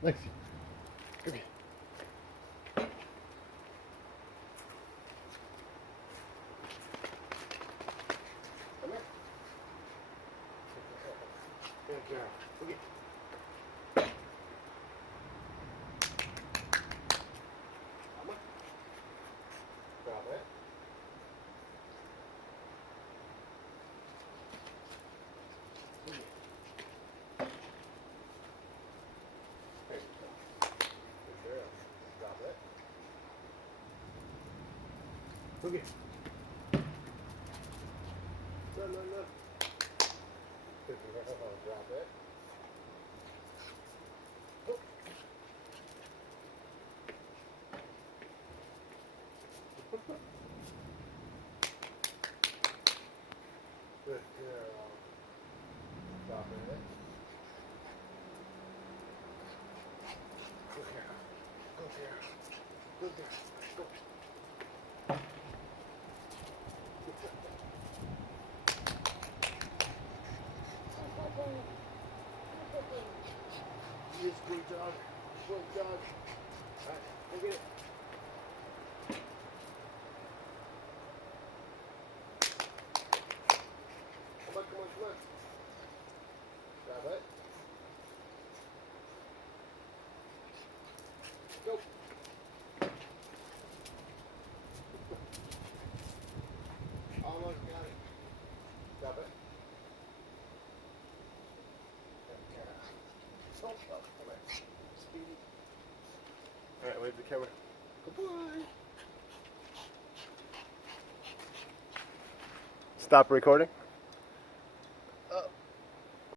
Nice. Come here. Come here. Good girl. Look at. Come on. Drop it. Look at. There you go. Good girl. Drop it. Look at. No. Good girl. Drop it. Oh. Good girl. Drop it. Good girl. Good girl. Good girl. Go. Yes, good dog. Good dog. Alright, go get it. Come on. Grab it. Go. Almost got it. Grab it. So close. Come on. Speedy. Alright, wave the camera. Goodbye. Stop recording.